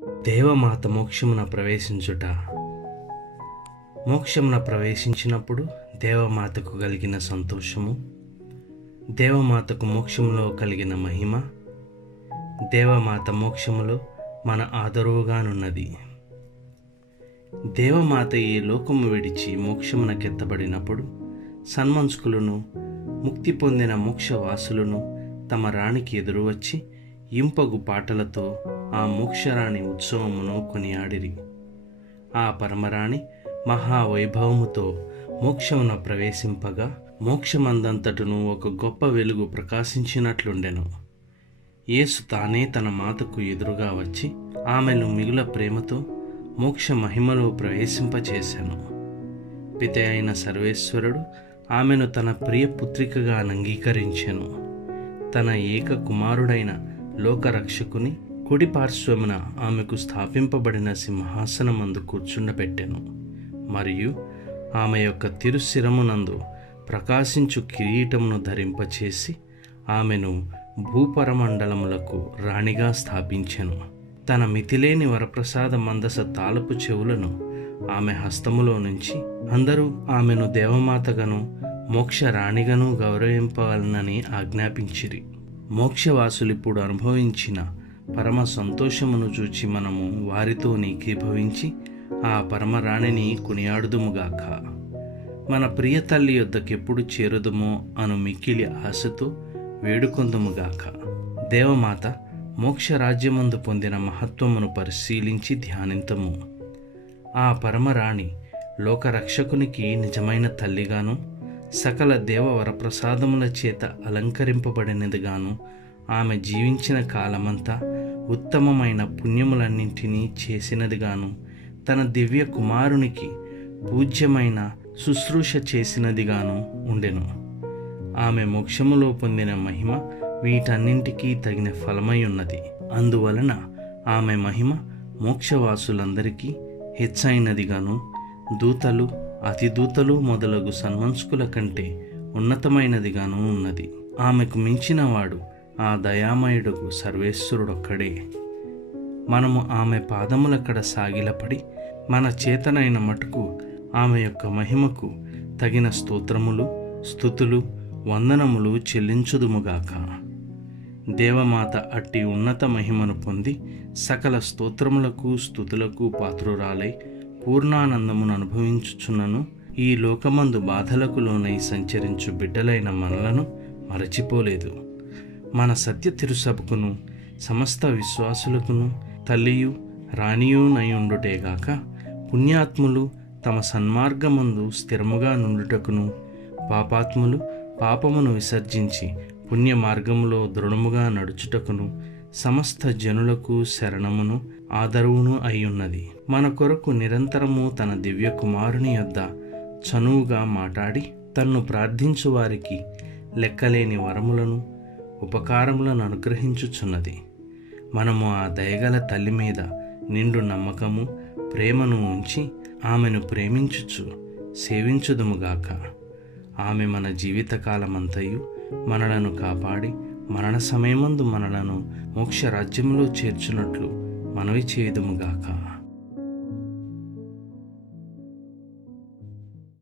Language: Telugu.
దేవమాత మోక్షమున ప్రవేశించుట. మోక్షమున ప్రవేశించినప్పుడు దేవమాతకు కలిగిన సంతోషము. దేవమాతకు మోక్షములో కలిగిన మహిమ. దేవమాత మోక్షములో మన ఆదరువుగానున్నది. దేవమాత ఈ లోకము విడిచి మోక్షమునకెత్తబడినప్పుడు సన్మంసుకులను ముక్తి పొందిన మోక్షవాసులను తమ రాణికి ఎదురు వచ్చి ఇంపగు పాటలతో ఆ మోక్షరాణి ఉత్సవమును కొనియాడిరి. ఆ పరమరాణి మహావైభవముతో మోక్షమున ప్రవేశింపగా మోక్షమందంతటను ఒక గొప్ప వెలుగు ప్రకాశించినట్లుండెను. యేసు తానే తన మాతకు ఎదురుగా వచ్చి ఆమెను మిగుల ప్రేమతో మోక్ష మహిమలో ప్రవేశింపచేశాను పిత అయిన సర్వేశ్వరుడు ఆమెను తన ప్రియ పుత్రికగా అంగీకరించెను. తన ఏక కుమారుడైన లోకరక్షకుని కుడి పార్శ్వమున ఆమెకు స్థాపింపబడిన సింహాసనమందు కూర్చుండబెట్టెను. మరియు ఆమె యొక్క తిరుశిరమునందు ప్రకాశించు కిరీటమును ధరింపచేసి ఆమెను భూపరమండలములకు రాణిగా స్థాపించెను. తన మితిలేని వరప్రసాద మందస తాలపు చెవులను ఆమె హస్తములో నుంచి అందరూ ఆమెను దేవమాతగను మోక్ష రాణిగను గౌరవింపవలనని ఆజ్ఞాపించిరి. మోక్షవాసులిప్పుడు అనుభవించిన పరమ సంతోషమును చూచి మనము వారితో నీకీభవించి ఆ పరమరాణిని కొనియాడుదుముగాక. మన ప్రియ తల్లి యొద్దకెప్పుడు చేరుదుమో అను మిక్కిలి ఆశతో వేడుకొందుముగాక. దేవమాత మోక్షరాజ్యమందు పొందిన మహత్వమును పరిశీలించి ధ్యానింతము. ఆ పరమరాణి లోకరక్షకునికి నిజమైన తల్లిగాను సకల దేవ వరప్రసాదముల చేత అలంకరింపబడినదిగాను ఆమె జీవించిన కాలమంతా ఉత్తమమైన పుణ్యములన్నింటినీ చేసినదిగాను. తన దివ్య కుమారునికి పూజ్యమైన శుశ్రూష చేసినదిగాను ఉండెను. ఆమె మోక్షములో పొందిన మహిమ వీటన్నింటికీ తగిన ఫలమై ఉన్నది అందువలన ఆమె మహిమ మోక్షవాసులందరికీ హెచ్చైనదిగాను. దూతలు అతిదూతలు మొదలగు సన్మంచుకుల కంటే ఉన్నతమైనదిగాను ఉన్నది. ఆమెకు మించినవాడు ఆ దయామయుడుకు సర్వేశ్వరుడొక్కడే. మనము ఆమె పాదములక్కడ సాగిలపడి మన చేతనైన మటుకు ఆమె యొక్క మహిమకు తగిన స్తోత్రములు స్థుతులు వందనములు చెల్లించుదుముగాక. దేవమాత అట్టి ఉన్నత మహిమను పొంది సకల స్తోత్రములకు స్థుతులకు పాత్రురాలై పూర్ణానందమును అనుభవించుచున్నను. ఈ లోకమందు బాధలకు లోనై సంచరించు బిడ్డలైన మనలను మరచిపోలేదు. మన సత్య తిరుసభకును సమస్త విశ్వాసులకును తల్లియు రాణియునయుండుటేగాక పుణ్యాత్ములు తమ సన్మార్గమందు స్థిరముగా నుండుటకును పాపాత్ములు పాపమును విసర్జించి పుణ్య మార్గములో దృఢముగా నడుచుటకును సమస్త జనులకు శరణమును ఆదరువును అయ్యున్నది. మన కొరకు నిరంతరము తన దివ్య కుమారుని యొద్ద చనువుగా మాట్లాడి తన్ను ప్రార్థించు వారికి లెక్కలేని వరములను ఉపకారములను అనుగ్రహించుచున్నది. మనము ఆ దయగల తల్లి మీద నిండు నమ్మకము ప్రేమను ఉంచి ఆమెను ప్రేమించుచు సేవించుదుముగాక ఆమె మన జీవితకాలమంతయు మనలను కాపాడి మరణ సమయమందు మనలను మోక్ష రాజ్యంలో చేర్చున్నట్లు మనవి చేయుదుముగాక